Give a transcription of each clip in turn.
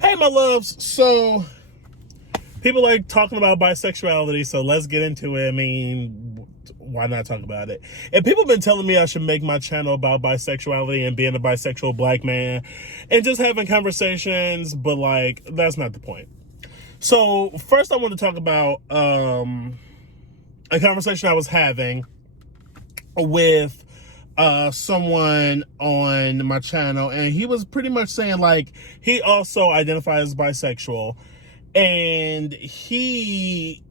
Hey, my loves. So, people like talking about bisexuality, so let's get into it. I mean, why not talk about it? And people have been telling me I should make my channel about bisexuality and being a bisexual black man and just having conversations, but like, that's not the point. So, first, I want to talk about a conversation I was having with someone on my channel, and he was pretty much saying like he also identifies as bisexual, and he's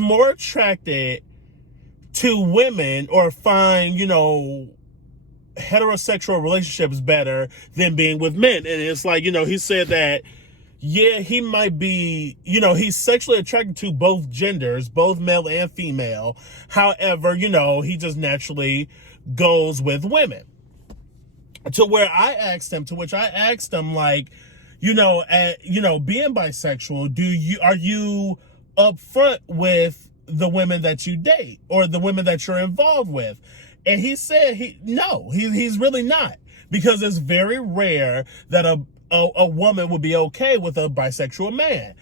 more attracted to women, or find heterosexual relationships better than being with men. And it's like, he said that, yeah, he might be, he's sexually attracted to both genders, both male and female. However, he just naturally goes with women. To which I asked him, like, being bisexual, are you upfront with the women that you date or the women that you're involved with? And he said he's really not, because it's very rare that a woman would be okay with a bisexual man.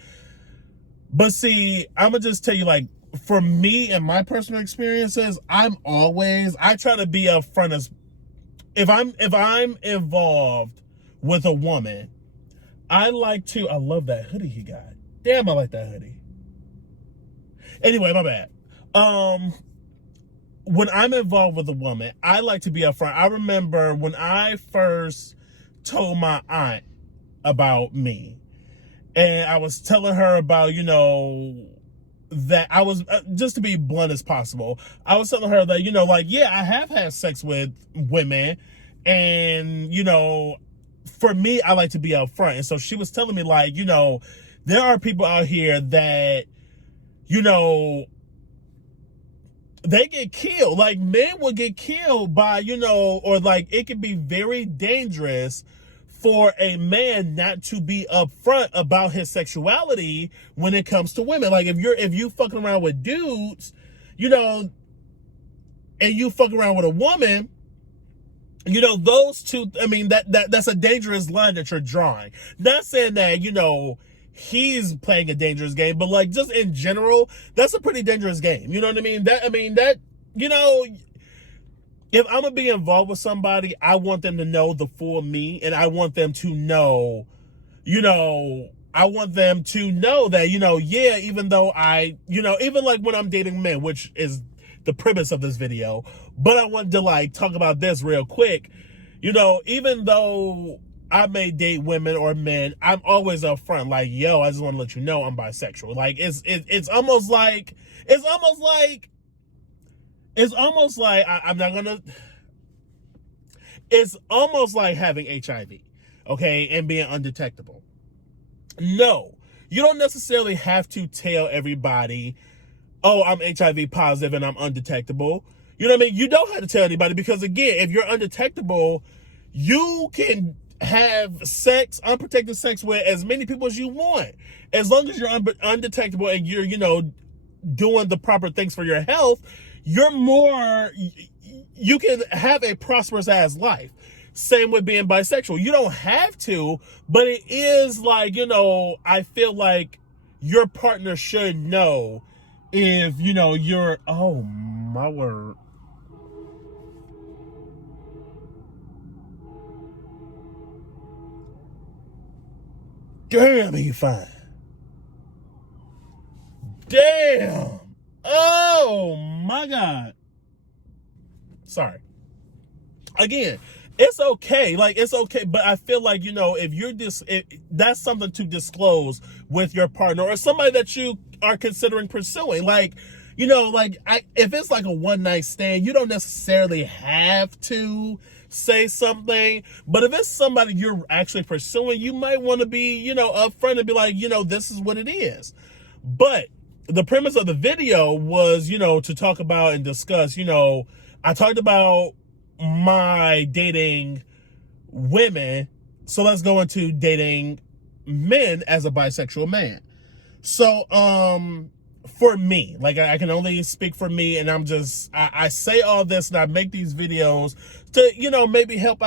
But see, I'm gonna just tell you, like, for me and my personal experiences, I try to be upfront. As if I'm involved with a woman, I love that hoodie he got. Damn, I like that hoodie. Anyway, my bad. When I'm involved with a woman, I like to be upfront. I remember when I first told my aunt about me, and I was telling her about, that I was, just to be blunt as possible, I was telling her that, like, yeah, I have had sex with women, and, for me, I like to be upfront. And so she was telling me, like, there are people out here that, they get killed. Like, men will get killed by, or like, it can be very dangerous for a man not to be upfront about his sexuality when it comes to women. Like, if you fucking around with dudes, and you fuck around with a woman, those two, I mean, that's a dangerous line that you're drawing. Not saying that, he's playing a dangerous game, but like, just in general, that's a pretty dangerous game. You know what I mean? If I'm gonna be involved with somebody, I want them to know the full me, and I want them to know, that, yeah, even though even like when I'm dating men, which is the premise of this video, but I wanted to like talk about this real quick. Even though I may date women or men, I'm always upfront, like, yo, I just want to let you know I'm bisexual. Like, it's almost like I'm not gonna. It's almost like having HIV, okay, and being undetectable. No, you don't necessarily have to tell everybody, oh, I'm HIV positive and I'm undetectable. You know what I mean? You don't have to tell anybody, because again, if you're undetectable, you can have unprotected sex with as many people as you want. As long as you're undetectable and you're, doing the proper things for your health, you can have a prosperous ass life. Same with being bisexual. You don't have to, but it is like, I feel like your partner should know if, you're, oh my word. Damn, he fine. Damn. Oh my God. Sorry. Again, it's okay. Like, it's okay. But I feel like, if that's something to disclose with your partner or somebody that you are considering pursuing. Like, if it's like a one night stand, you don't necessarily have to say something. But if it's somebody you're actually pursuing, you might want to be, upfront and be like, this is what it is. But the premise of the video was, to talk about and discuss, I talked about my dating women. So let's go into dating men as a bisexual man. So, for me, like, I can only speak for me, and I say all this and I make these videos to, maybe help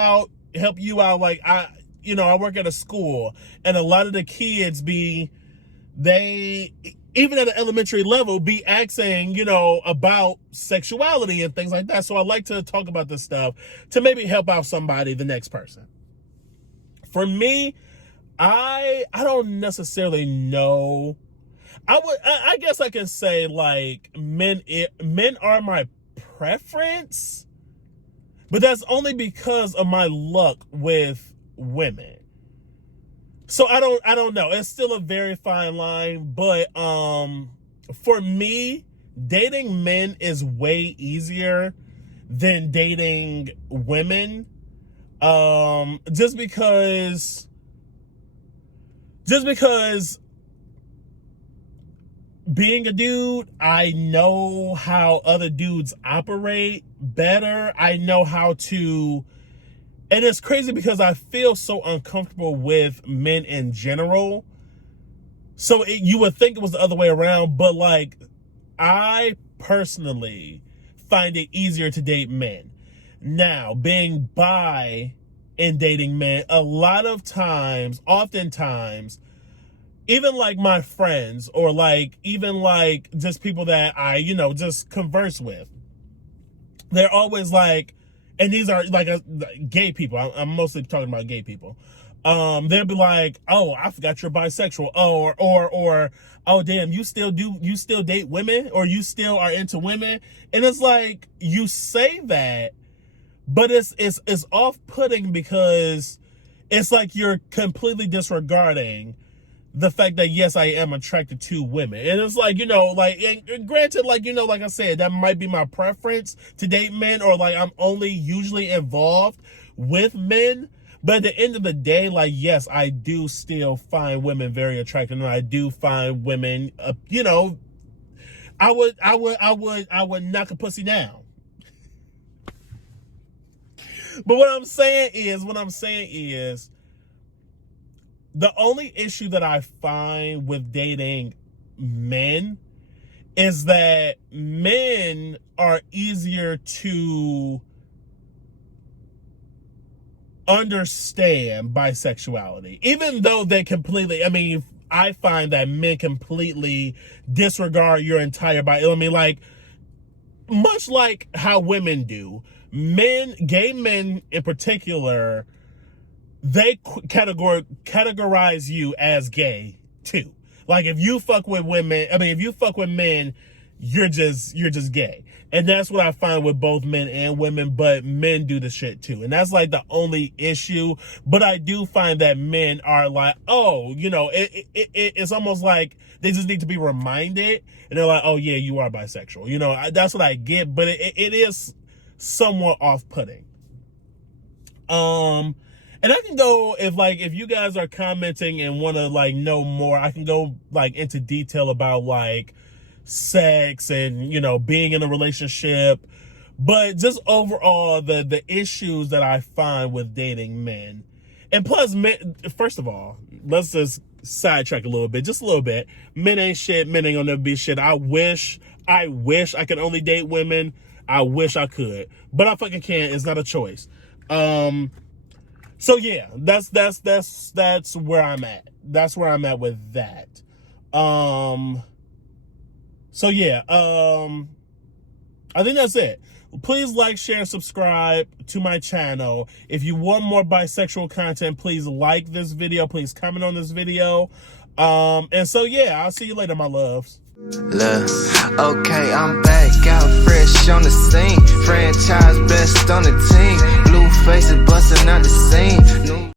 you out. Like, I work at a school, and a lot of the kids they, even at an elementary level, be asking, about sexuality and things like that. So I like to talk about this stuff to maybe help out somebody, the next person. For me, I don't necessarily know. I guess I can say, like, men are my preference, but that's only because of my luck with women. So I don't know. It's still a very fine line, but for me, dating men is way easier than dating women. Just because being a dude, I know how other dudes operate better. I know how to, and it's crazy because I feel so uncomfortable with men in general. So you would think it was the other way around, but like, I personally find it easier to date men. Now, being bi and dating men, a lot of times, oftentimes, even like my friends, or like even like just people that I, just converse with, they're always like, and these are like gay people. I'm mostly talking about gay people. They'll be like, "Oh, I forgot you're bisexual." Oh, or "Oh, damn, you still date women, or you still are into women?" And it's like, you say that, but it's off-putting because it's like you're completely disregarding the fact that, yes, I am attracted to women. And it's like, and granted, like, like I said, that might be my preference to date men, or like I'm only usually involved with men. But at the end of the day, like, yes, I do still find women very attractive, and I do find women, I would knock a pussy down. But what I'm saying is, the only issue that I find with dating men is that men are easier to understand bisexuality, even though they completely, I find that men completely disregard your entire body. Like, much like how women do, gay men in particular, they categorize you as gay too. Like, if you fuck with women, if you fuck with men, you're just gay. And that's what I find with both men and women, but men do the shit too. And that's like the only issue. But I do find that men are like, oh, it's almost like they just need to be reminded, and they're like, oh yeah, you are bisexual. That's what I get, but it is somewhat off-putting. And I can go, if you guys are commenting and want to like know more, I can go like into detail about like sex and, being in a relationship. But just overall, the issues that I find with dating men. And plus, men, first of all, let's just sidetrack a little bit, just a little bit. Men ain't shit. Men ain't gonna be shit. I wish I could only date women. I wish I could, but I fucking can't. It's not a choice. So yeah, that's where I'm at. That's where I'm at with that. So yeah, I think that's it. Please like, share, subscribe to my channel. If you want more bisexual content, please like this video. Please comment on this video. And so yeah, I'll see you later, my loves. Look, okay, I'm back, out fresh on the scene. Franchise best on the team. Blue faces busting out the scene.